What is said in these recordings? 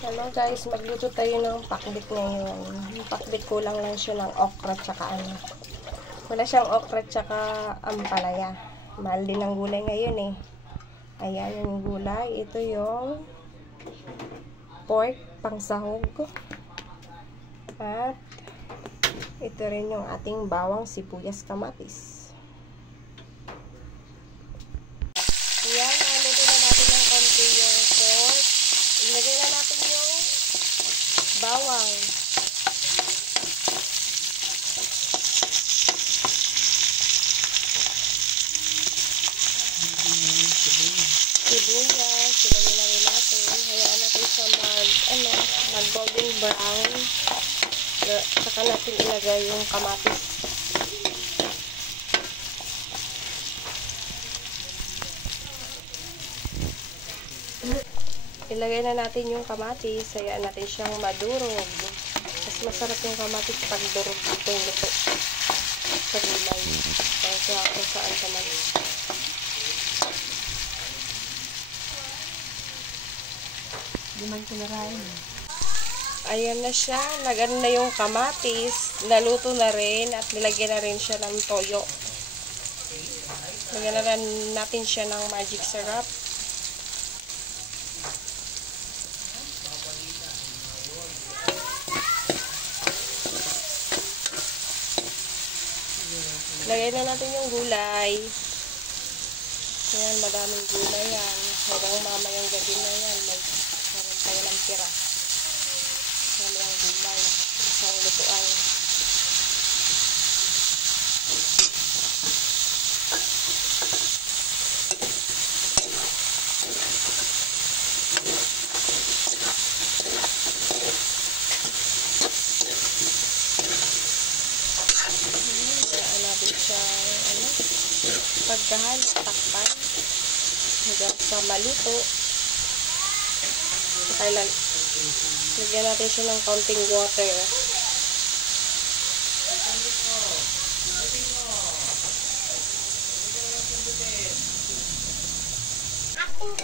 Hello guys, magluto tayo ng pakbit ngayon. Yung pakbit kulang lang siya ng okra tsaka ano. Wala siyang okra tsaka ampalaya. Mahal din ang gulay ngayon eh. Ayan yung gulay. Ito yung pork pang sahog. At ito rin yung ating bawang, sibuyas, kamatis. Ayan, naluto na natin ng konti yung pork. Ilagay na natin yung bawang. Sibuyas, ilagay na rin natin. Hayaan natin siya mag golden brown. Saka natin ilagay yung kamatis. Ilagay na natin yung kamatis. Hayaan natin siyang madurog. Mas masarap yung kamatis pag durog itong luto sa gulay. Kung saan ka man. Liman ko na rin. Ayan na siya. Lagyan na yung kamatis. Naluto na rin. At nilagyan na rin siya ng toyo. Lagyan na rin natin siya ng magic syrup. Lagay na natin yung gulay. Ayan, madaming gulay yan. Hanggang mamayang gabi na yan. Meron tayo ng tira. Mamayang gulay. Isang lutuan. Pagkahalo, takpan hanggang sa maluto. Lagyan natin siya ng konting water.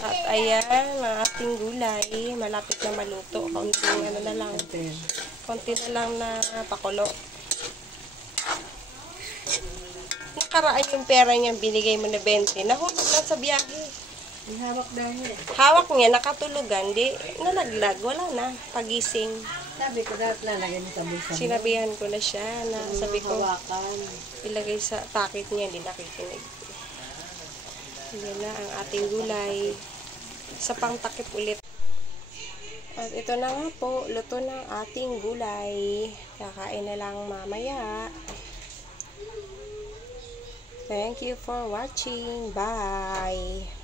At ayan ang ating gulay, malapit na maluto. Konting ano na lang, konti na lang na pakulo. Nakaraan yung pera niya, binigay mo na 20. Nahulog lang sa biyahe. May hawak dahil. Hawak niya, nakatulugan. Di, nalaglag. Wala na. Pagising. Sabi ko dapat lalagyan mo sa bulsa. Sinabihan ko na siya na sabi ko, hawakan. ilagay sa packet niya. Hindi nakikinig. Yan na ang ating gulay. Sa pangtakip ulit. At ito na nga po, luto ng ating gulay. Kakain na lang mamaya. Thank you for watching. Bye!